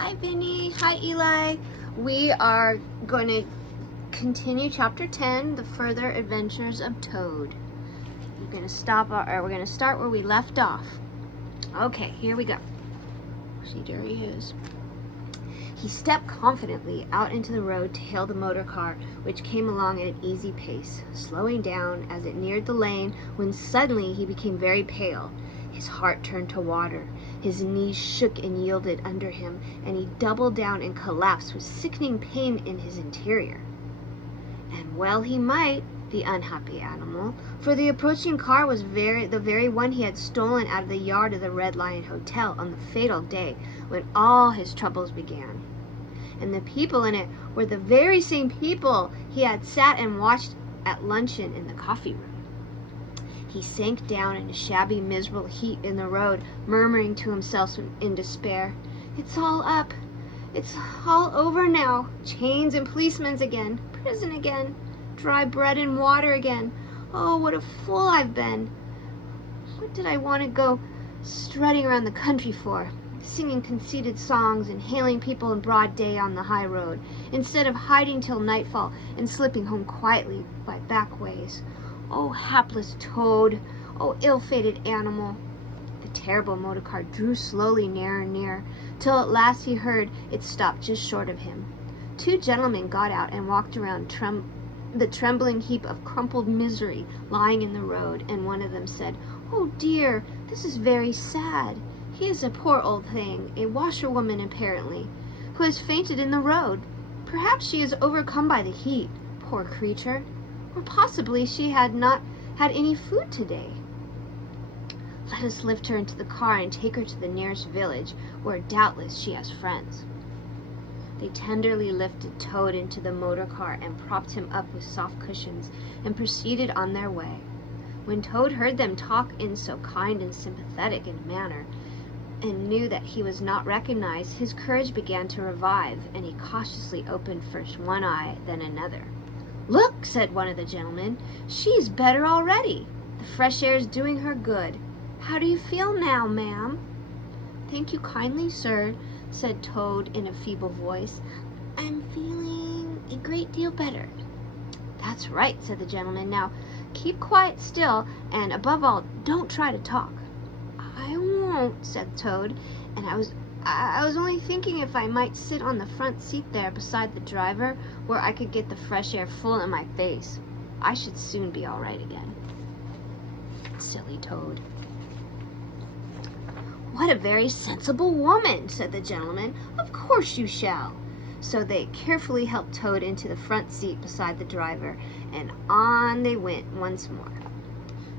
Hi, Vinny. Hi, Eli. We are going to continue chapter 10, The Further Adventures of Toad. We're going to start where we left off. Okay, here we go. See, there he is. He stepped confidently out into the road to hail the motor car, which came along at an easy pace, slowing down as it neared the lane when suddenly he became very pale. His heart turned to water. His knees shook and yielded under him, and he doubled down and collapsed with sickening pain in his interior. And well he might, the unhappy animal, for the approaching car was the very one he had stolen out of the yard of the Red Lion Hotel on the fatal day when all his troubles began. And the people in it were the very same people he had sat and watched at luncheon in the coffee room. He sank down in a shabby, miserable heap in the road, murmuring to himself in despair, "It's all up. It's all over now. Chains and policemen again. Prison again. Dry bread and water again. Oh, what a fool I've been. What did I want to go strutting around the country for? Singing conceited songs and hailing people in broad day on the high road, instead of hiding till nightfall and slipping home quietly by back ways. Oh, hapless Toad! Oh, ill-fated animal!" The terrible motor car drew slowly nearer and nearer, till at last he heard it stop just short of him. Two gentlemen got out and walked around the trembling heap of crumpled misery lying in the road, and one of them said, "Oh dear, this is very sad. He is a poor old thing, a washerwoman apparently, who has fainted in the road. Perhaps she is overcome by the heat, poor creature. Or possibly she had not had any food today. Let us lift her into the car and take her to the nearest village, where doubtless she has friends." They tenderly lifted Toad into the motor car and propped him up with soft cushions and proceeded on their way. When Toad heard them talk in so kind and sympathetic a manner, and knew that he was not recognized, his courage began to revive, and he cautiously opened first one eye, then another. "Look," said one of the gentlemen, "she's better already. The fresh air is doing her good. How do you feel now, ma'am?" "Thank you kindly, sir," said Toad in a feeble voice. "I'm feeling a great deal better." "That's right," said the gentleman. "Now, keep quiet still, and above all, don't try to talk." "I won't," said Toad, "and I was only thinking if I might sit on the front seat there beside the driver, where I could get the fresh air full in my face. I should soon be all right again." Silly Toad. "What a very sensible woman," said the gentleman. "Of course you shall." So they carefully helped Toad into the front seat beside the driver, and on they went once more.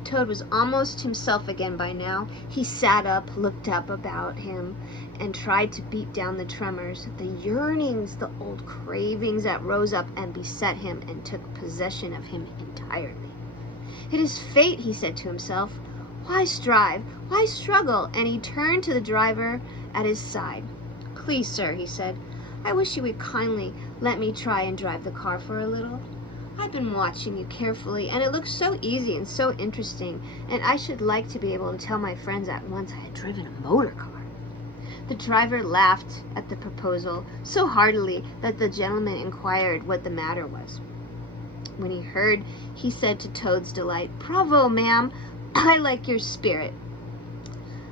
Toad was almost himself again by now. He sat up, looked up about him, and tried to beat down the tremors, the yearnings, the old cravings that rose up and beset him and took possession of him entirely. "It is fate," he said to himself. "Why strive? Why struggle?" And he turned to the driver at his side. "Please, sir," he said, "I wish you would kindly let me try and drive the car for a little. I've been watching you carefully, and it looks so easy and so interesting, and I should like to be able to tell my friends at once I had driven a motor car." The driver laughed at the proposal so heartily that the gentleman inquired what the matter was. When he heard, he said to Toad's delight, "Bravo, ma'am, I like your spirit.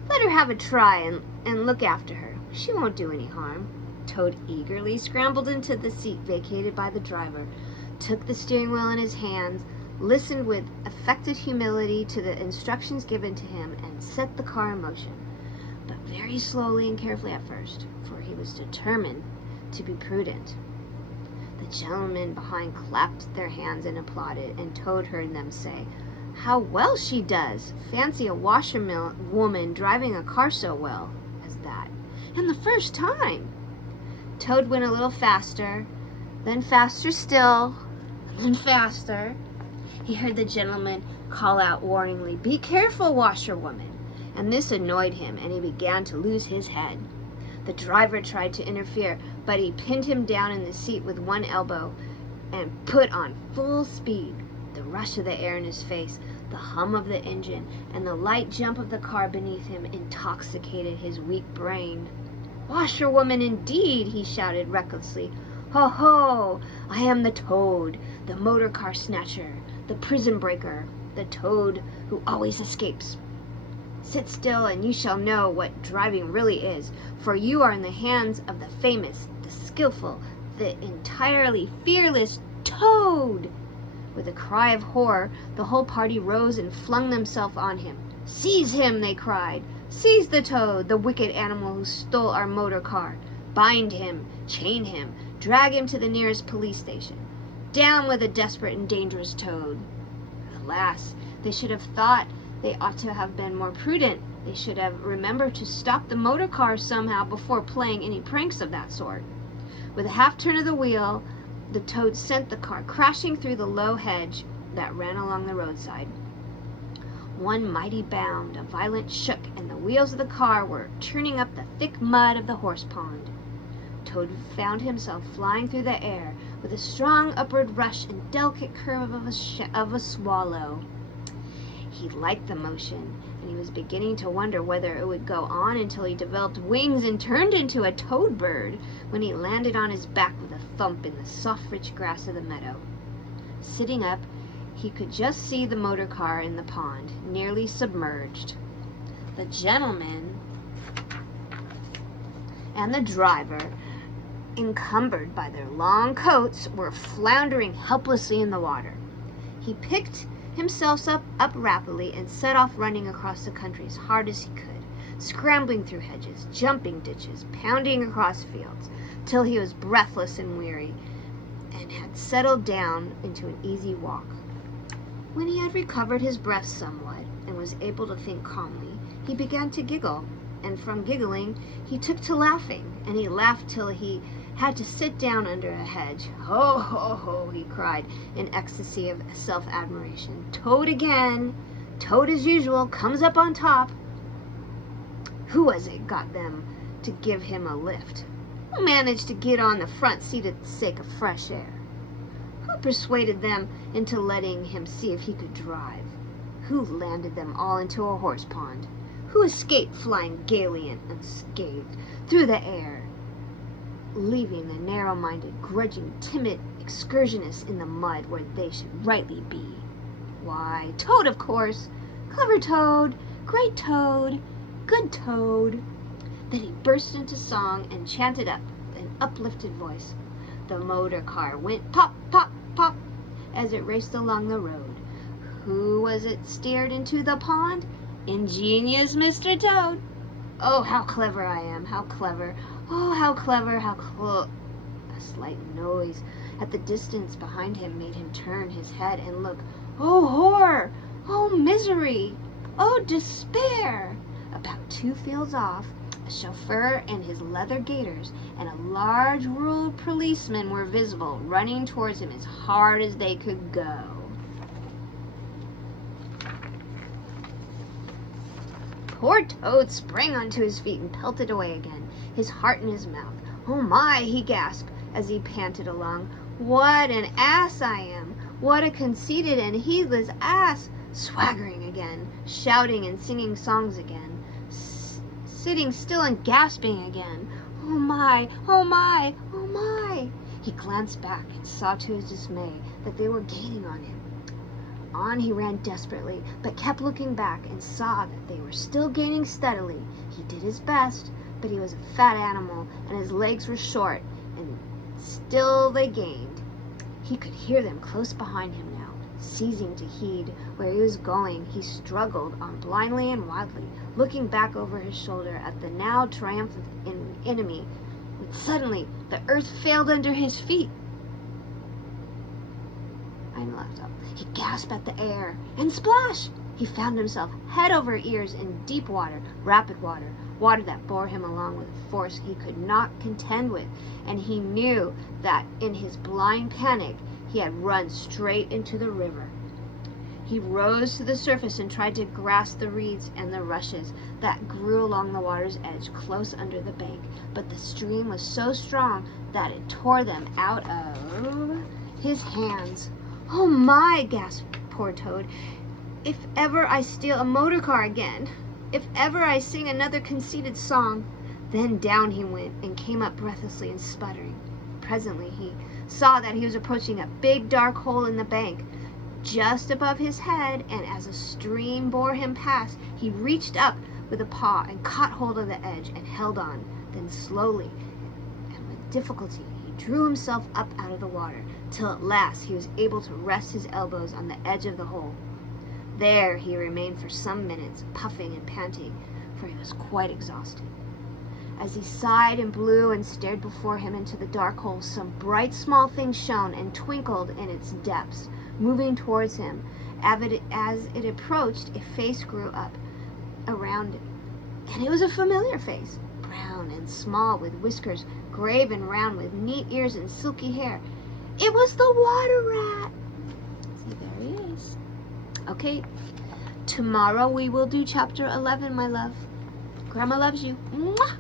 Let her have a try and look after her. She won't do any harm." Toad eagerly scrambled into the seat vacated by the driver, took the steering wheel in his hands, listened with affected humility to the instructions given to him, and set the car in motion, but very slowly and carefully at first, for he was determined to be prudent. The gentlemen behind clapped their hands and applauded, and Toad heard them say, "How well she does! Fancy a washerwoman driving a car so well as that, and the first time!" Toad went a little faster, then faster still, and faster. He heard the gentleman call out warningly, "Be careful, washerwoman!" And this annoyed him, and he began to lose his head. The driver tried to interfere, but he pinned him down in the seat with one elbow and put on full speed. The rush of the air in his face, the hum of the engine, and the light jump of the car beneath him intoxicated his weak brain. "Washerwoman indeed," he shouted recklessly. "Ho ho! I am the Toad, the motor car snatcher, the prison breaker, the Toad who always escapes. Sit still and you shall know what driving really is, for you are in the hands of the famous, the skillful, the entirely fearless Toad." With a cry of horror, the whole party rose and flung themselves on him. "Seize him!" they cried. "Seize the Toad, the wicked animal who stole our motor car. Bind him, chain him, drag him to the nearest police station. Down with a desperate and dangerous Toad." Alas, they should have thought they ought to have been more prudent. They should have remembered to stop the motor car somehow before playing any pranks of that sort. With a half turn of the wheel, the Toad sent the car crashing through the low hedge that ran along the roadside. One mighty bound, a violent shook, and the wheels of the car were churning up the thick mud of the horse pond. Toad found himself flying through the air with a strong upward rush and delicate curve of a swallow. He liked the motion, and he was beginning to wonder whether it would go on until he developed wings and turned into a toad bird, when he landed on his back with a thump in the soft rich grass of the meadow. Sitting up, he could just see the motor car in the pond, nearly submerged. The gentleman and the driver, encumbered by their long coats, were floundering helplessly in the water. He picked himself up rapidly and set off running across the country as hard as he could, scrambling through hedges, jumping ditches, pounding across fields, till he was breathless and weary, and had settled down into an easy walk. When he had recovered his breath somewhat, and was able to think calmly, he began to giggle, and from giggling he took to laughing, and he laughed till he had to sit down under a hedge. "Ho, ho, ho," he cried in ecstasy of self-admiration. "Toad again! Toad as usual, comes up on top." Who was it got them to give him a lift? Who managed to get on the front seat at the sake of fresh air? Who persuaded them into letting him see if he could drive? Who landed them all into a horse pond? Who escaped flying gaily and unscathed through the air, leaving the narrow-minded, grudging, timid excursionists in the mud where they should rightly be? Why, Toad, of course. Clever Toad, great Toad, good Toad. Then he burst into song and chanted up an uplifted voice. The motor car went pop, pop, pop as it raced along the road. Who was it steered into the pond? Ingenious Mr. Toad. "Oh, how clever I am, how clever. Oh, how clever, how A slight noise at the distance behind him made him turn his head and look. Oh, horror! Oh, misery! Oh, despair! About 2 fields off, a chauffeur in his leather gaiters and a large rural policeman were visible, running towards him as hard as they could go. Poor Toad sprang onto his feet and pelted away again, his heart in his mouth. "Oh my," he gasped as he panted along. "What an ass I am! What a conceited and heedless ass!" Swaggering again, shouting and singing songs again, sitting still and gasping again. "Oh my, oh my, oh my!" He glanced back and saw to his dismay that they were gaining on him. On he ran desperately, but kept looking back and saw that they were still gaining steadily. He did his best, but he was a fat animal and his legs were short, and still they gained. He could hear them close behind him now. Ceasing to heed where he was going, he struggled on blindly and wildly, looking back over his shoulder at the now triumphant enemy, when suddenly the earth failed under his feet. He gasped at the air, and splash! He found himself head over ears in deep water, rapid water, water that bore him along with a force he could not contend with, and he knew that in his blind panic he had run straight into the river. He rose to the surface and tried to grasp the reeds and the rushes that grew along the water's edge close under the bank, but the stream was so strong that it tore them out of his hands. "Oh my," gasped poor Toad, "if ever I steal a motor car again, if ever I sing another conceited song, Then down he went and came up breathlessly and sputtering. Presently he saw that he was approaching a big dark hole in the bank just above his head, and as a stream bore him past, he reached up with a paw and caught hold of the edge and held on. Then slowly and with difficulty he drew himself up out of the water, till at last he was able to rest his elbows on the edge of the hole. There he remained for some minutes, puffing and panting, for he was quite exhausted. As he sighed and blew and stared before him into the dark hole, some bright small thing shone and twinkled in its depths, moving towards him. As it approached, a face grew up around it, and it was a familiar face, brown and small, with whiskers grave and round, with neat ears and silky hair. It was the water rat. See, there he is. Okay, tomorrow we will do chapter 11, my love. Grandma loves you. Mwah!